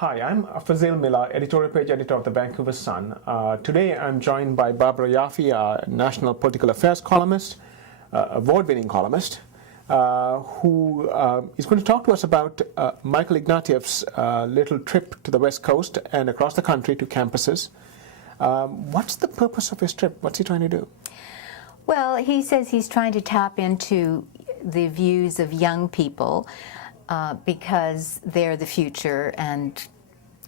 Hi, I'm Fazil Mihlar, editorial page editor of the Vancouver Sun. Today I'm joined by Barbara Yaffe, a national political affairs columnist, award-winning columnist, who is going to talk to us about Michael Ignatieff's little trip to the West Coast and across the country to campuses. What's the purpose of his trip? What's he trying to do? Well, he says he's trying to tap into the views of young people because they're the future, and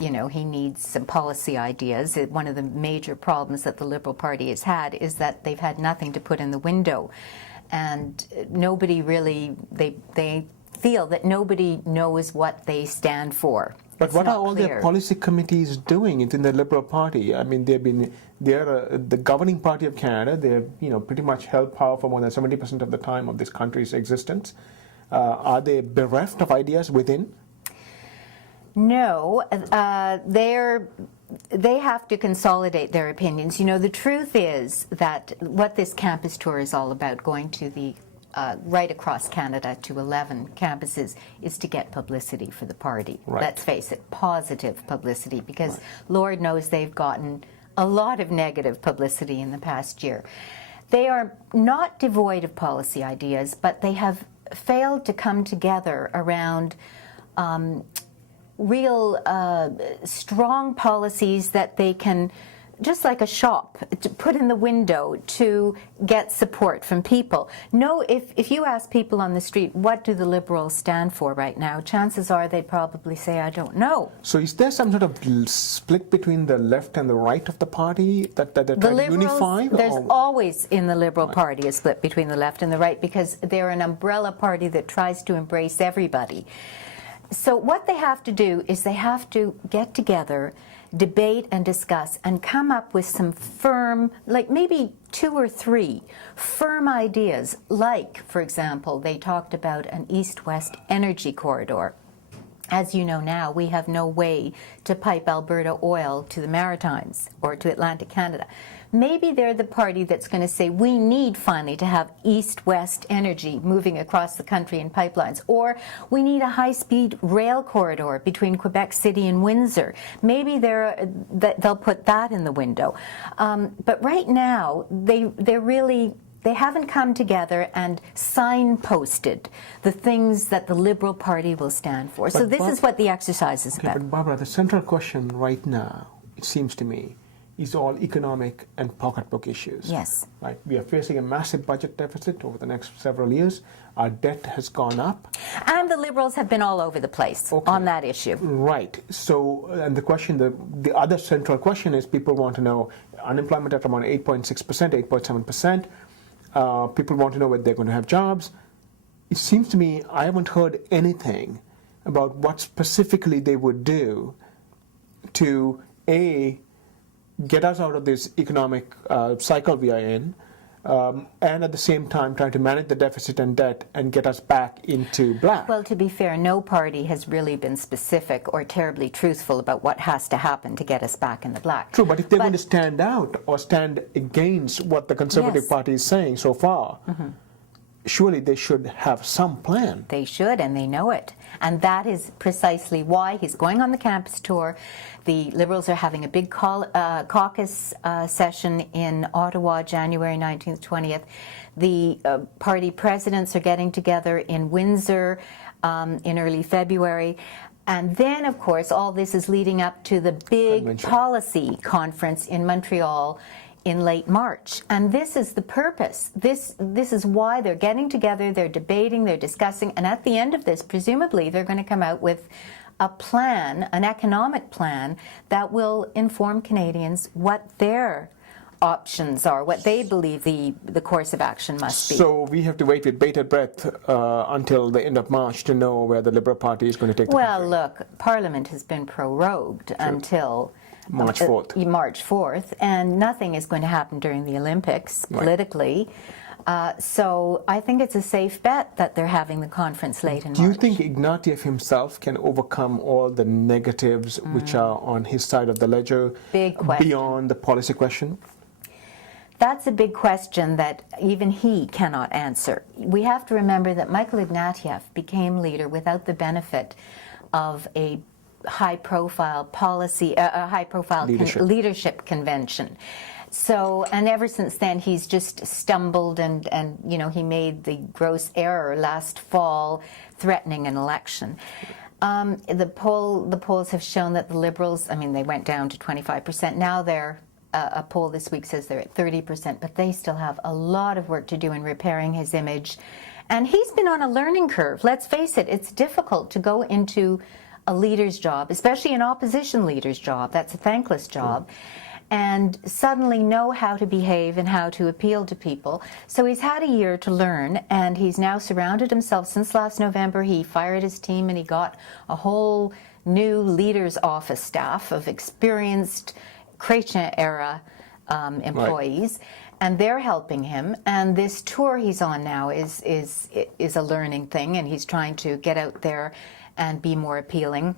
you know, he needs some policy ideas. One of the major problems that the Liberal Party has had is that they've had nothing to put in the window, and nobody really, they feel that nobody knows what they stand for. But what are all their policy committees doing in the Liberal Party? I mean, they're the governing party of Canada. They've pretty much held power for more than 70% of the time of this country's existence. Are they bereft of ideas within? No, they have to consolidate their opinions. You know, the truth is that what this campus tour is all about, going to the right across Canada to 11 campuses, is to get publicity for the party. Right. Let's face it, positive publicity, because Lord knows they've gotten a lot of negative publicity in the past year. They are not devoid of policy ideas, but they have failed to come together around real strong policies that they can, just like a shop, to put in the window to get support from people. No, if you ask people on the street, what do the Liberals stand for right now, chances are they'd probably say, I don't know. So is there some sort of split between the left and the right of the party that they're trying to unify? There's always in the Liberal Party a split between the left and the right, because they're an umbrella party that tries to embrace everybody. So what they have to do is they have to get together, debate and discuss, and come up with some firm, like maybe 2 or 3 firm ideas. Like, for example, they talked about an east-west energy corridor. As you know now, we have no way to pipe Alberta oil to the Maritimes or to Atlantic Canada. Maybe they're the party that's going to say, we need finally to have east-west energy moving across the country in pipelines, or we need a high-speed rail corridor between Quebec City and Windsor. Maybe they'll put that in the window. But right now, they haven't come together and signposted the things that the Liberal Party will stand for. So this is what the exercise is about. But Barbara, the central question right now, it seems to me, is all economic and pocketbook issues. Yes. Right. We are facing a massive budget deficit over the next several years. Our debt has gone up. And the Liberals have been all over the place on that issue. Right. So, and the question, the other central question is, people want to know, unemployment at around 8.6%, 8.7%. People want to know whether they're going to have jobs. It seems to me I haven't heard anything about what specifically they would do to, A, get us out of this economic cycle we are in, and at the same time trying to manage the deficit and debt and get us back into black. Well, to be fair, no party has really been specific or terribly truthful about what has to happen to get us back in the black. True, but if they're going to stand out or stand against what the Conservative Party is saying so far, surely they should have some plan. They should, and they know it. And that is precisely why he's going on the campus tour. The Liberals are having a big caucus session in Ottawa, January 19th, 20th. The party presidents are getting together in Windsor in early February. And then, of course, all this is leading up to the big policy conference in Montreal in late March. And this is the purpose. This is why they're getting together, they're debating, they're discussing, and at the end of this, presumably, they're going to come out with a plan, an economic plan, that will inform Canadians what their options are, what they believe the course of action must be. So we have to wait with bated breath until the end of March to know where the Liberal Party is going to take the country. Well, look, Parliament has been prorogued until March 4th. March 4th, and nothing is going to happen during the Olympics politically. So I think it's a safe bet that they're having the conference late in March. Do you think Ignatieff himself can overcome all the negatives which are on his side of the ledger beyond the policy question? That's a big question that even he cannot answer. We have to remember that Michael Ignatieff became leader without the benefit of a high-profile policy, a high-profile leadership convention. So, and ever since then, he's just stumbled, and you know, he made the gross error last fall, threatening an election. The polls have shown that the Liberals, I mean, they went down to 25%. Now they're a poll this week says they're at 30%, but they still have a lot of work to do in repairing his image. And he's been on a learning curve. Let's face it, it's difficult to go into a leader's job, especially an opposition leader's job. That's a thankless job. And suddenly know how to behave and how to appeal to people. So he's had a year to learn, and he's now surrounded himself. Since last November, he fired his team and he got a whole new leader's office staff of experienced Chrétien-era employees. Right. And they're helping him, and this tour he's on now is a learning thing, and he's trying to get out there and be more appealing.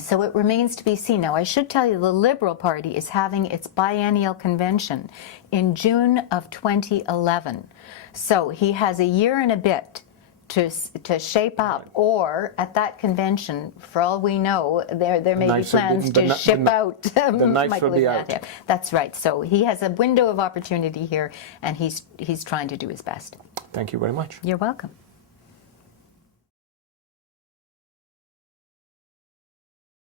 So it remains to be seen. Now, I should tell you, the Liberal Party is having its biennial convention in June of 2011. So he has a year and a bit to shape up, or at that convention, for all we know, there may be plans to ship out Michael Ignatieff. That's right. So he has a window of opportunity here, and he's trying to do his best. Thank you very much. You're welcome.